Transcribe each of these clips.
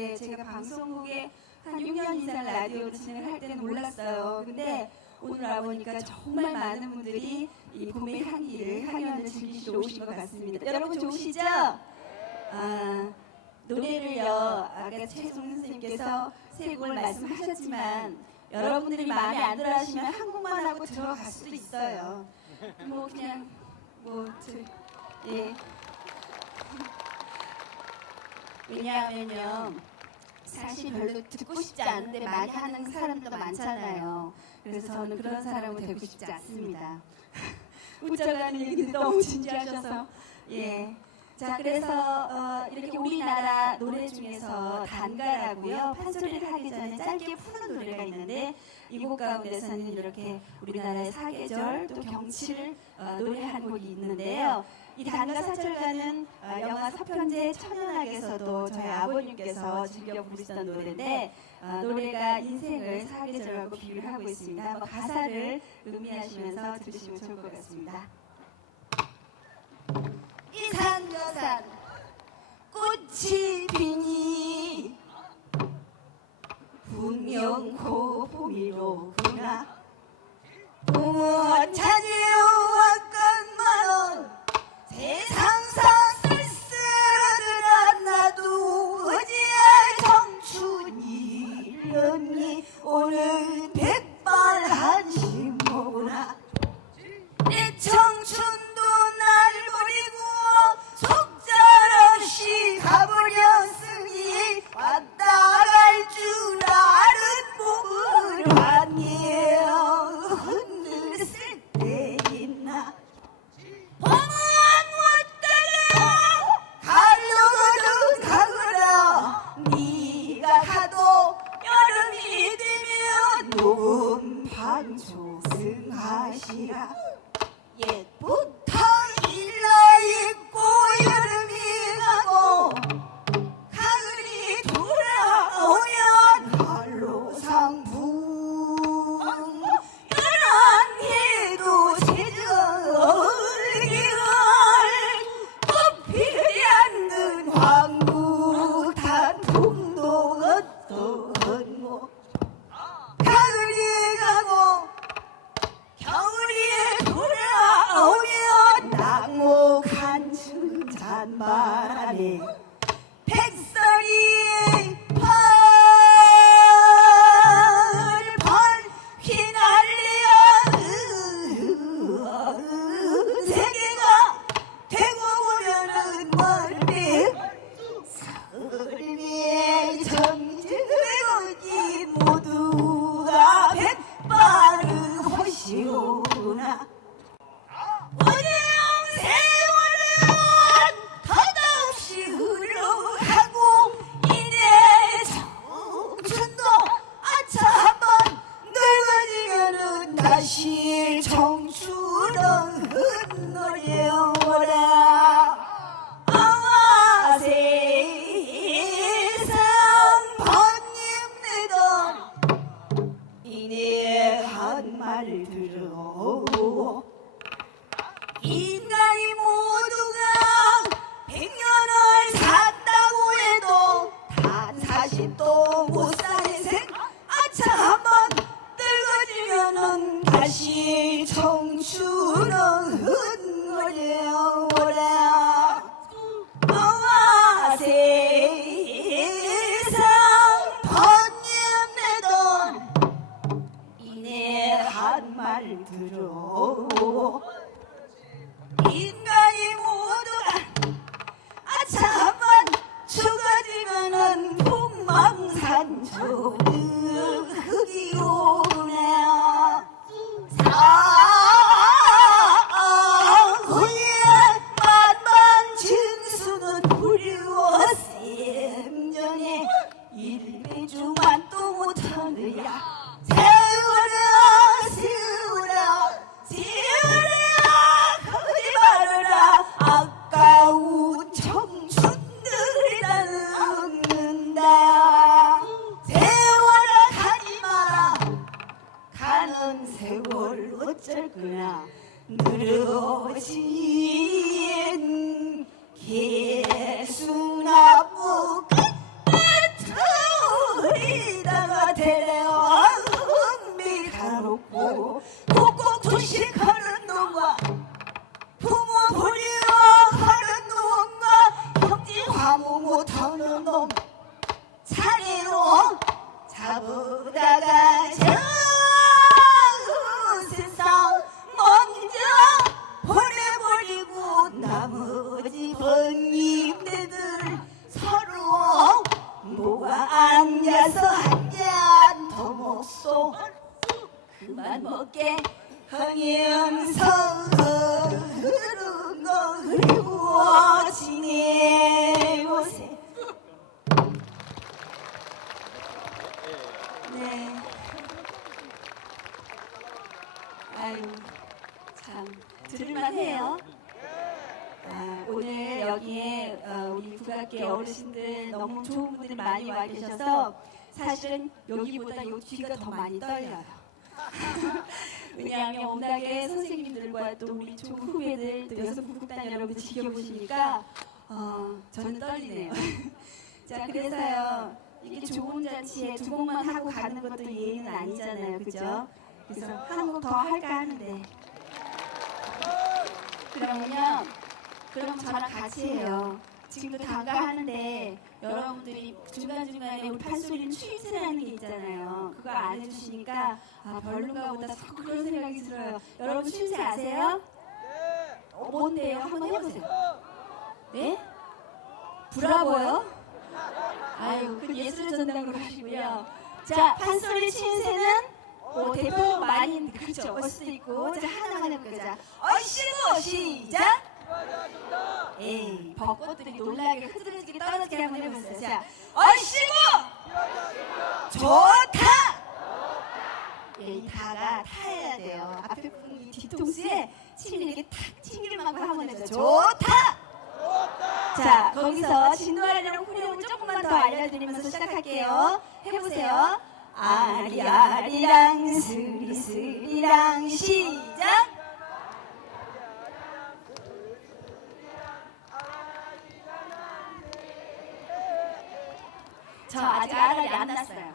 벚꽃 축제. 제가 방송국에 한 6년 이상 라디오를 진행을 할 때는 몰랐어요. 근데 오늘 와보니까 정말 많은 분들이 이 봄의 향기를, 향연을 즐기시러 오신 것 같습니다. 여러분 좋으시죠? 아, 노래를요, 아까 최송 선생님께서 세 곡을 말씀하셨지만 여러분들이 마음에 안 들어 하시면 한 곡만 하고 들어갈 수도 있어요. 뭐 그냥 뭐 저, 예. 왜냐하면요. 사실 별로 듣고 싶지 않은데 많이 하는 사람도 많잖아요. 그래서 저는 그런 사람은 되고 싶지 않습니다. 웃자가는 얘기는 너무 진지하셔서 예. 자 그래서 어, 이렇게 우리나라 노래 중에서 단가라고요 판소리를 하기 전에 짧게 푸는 노래가 있는데 이 곡 가운데서는 이렇게 우리나라의 사계절 또 경치를 어, 노래한 곡이 있는데요. 이 단가 사절가는 어, 영화 서편제 천연학에서도 저희 아버님께서 즐겨 부르시던 노래인데 어, 노래가 인생을 사계절하고 비유를 하고 있습니다. 한번 가사를 음미하시면서 들으시면 좋을 것 같습니다. 이산여산 꽃이 피니 분명 고봄이로구나 붕어 찾아 네. 아유, 참. 들을만해요. 아, 오늘 여기에 어, 우리 국악계 어르신들 너무 좋은 분들이 많이 와 계셔서 사실은 여기보다 요 뒤가 더 많이 떨려요. 왜냐하면 워낙에 선생님들과 또 우리 좋은 후배들 또 여성국국단 여러분 지켜보시니까 어, 저는 떨리네요. 자 그래서요. 이게 좋은 잔치에 두 곡만 하고 가는 것도 예의는 아니잖아요, 그죠? 그래서 한 곡 더 할까 하는데 그러면요 그럼 저랑 같이 해요. 지금도 단가 하는데 여러분들이 중간중간에 우리 판소리는 추임새라는 게 있잖아요. 그거 안 해주시니까 아 별론가 보다 자꾸 그런 생각이 들어요. 여러분 추임새 아세요? 어, 뭔데요? 한번 해보세요. 네? 브라보요? 아유, 그 예술 전당으로 하시고요. 자, 판소리 추임새는 뭐 대표 많이 그렇죠. 올 수도 있고. 자, 하나만 해볼게요. 자, 얼씨구 시작. 에이, 벚꽃들이 놀라게 흐드러지게 떨어지게 한번 해보세요. 자, 얼씨구 좋다. 예, 이 다가 타야 돼요. 앞에 이 뒤통수에 침이 이렇게 탁 튕길 만큼 한번 해서 좋다. 자, 거기서 진도아리랑 후렴을 조금만 더 알려드리면서 시작할게요. 해보세요. 아리아리랑 스리스리랑 시작. 저 아직 아라리 안 났어요.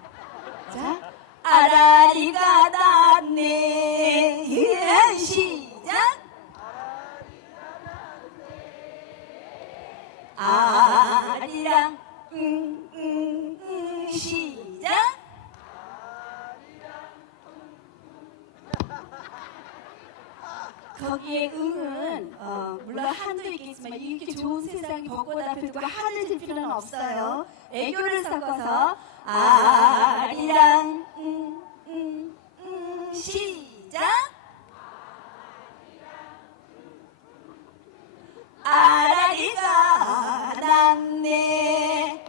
자, 아라리가 났네. 거기에 응은 어, 물론 한도 있겠지만 이렇게 좋은 세상이 벚꽃 앞에 두고 한을 질 필요는 없어요. 애교를 섞어서 아리랑 음, 음, 음, 시작. 아라리가 났네.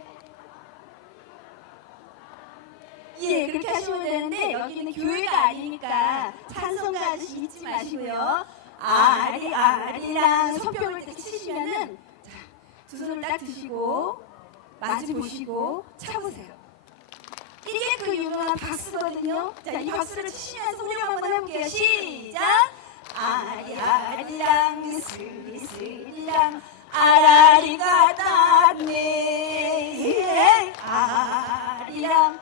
예, 그렇게 하시면 되는데 여기는 교회가 아니니까 찬송가 아저씨 잊지 마시고요. 아리 아리랑 손뼉을 딱 치시면은 자, 두 손을 딱 드시고 마주 보시고 차보세요. 이게 그 유명한 박수거든요. 자, 이 박수를 치시면서 후렴 한번 해볼게요. 시작. 아리 아리랑 스리스리랑 아라리가. 예, 아리랑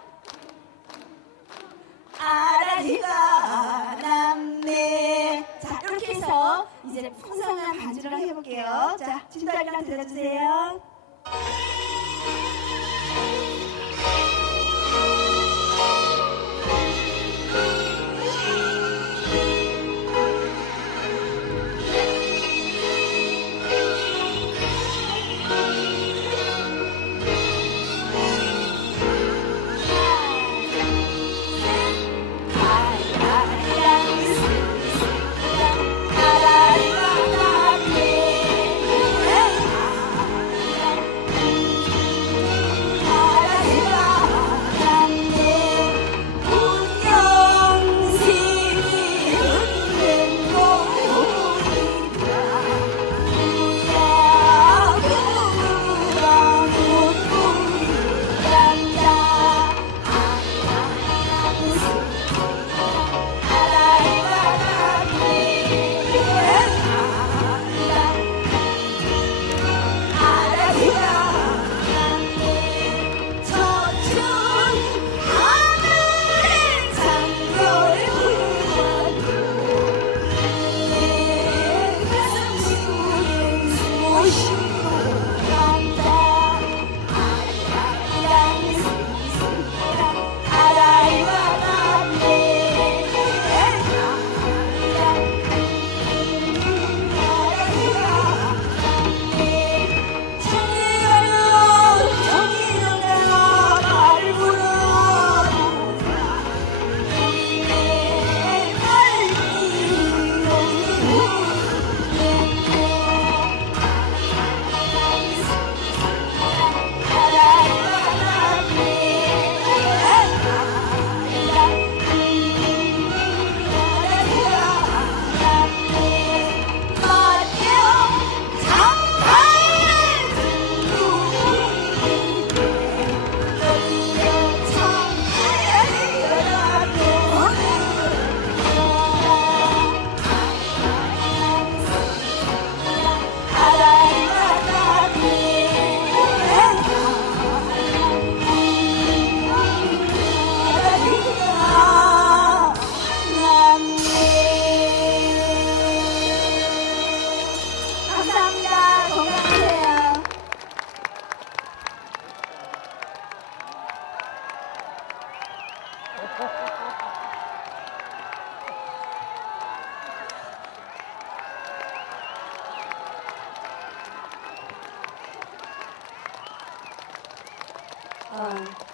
아라리가 남네. 자, 이렇게 해서 이제 풍성한 반주를 해볼게요. 자, 진달이랑 들어주세요.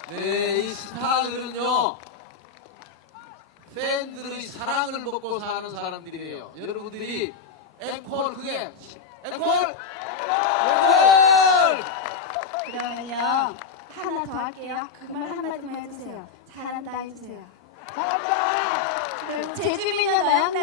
네, 이 스타들은요, 팬들의 사랑을 먹고 사는 사람들이에요. 여러분들이 제주민의 나영남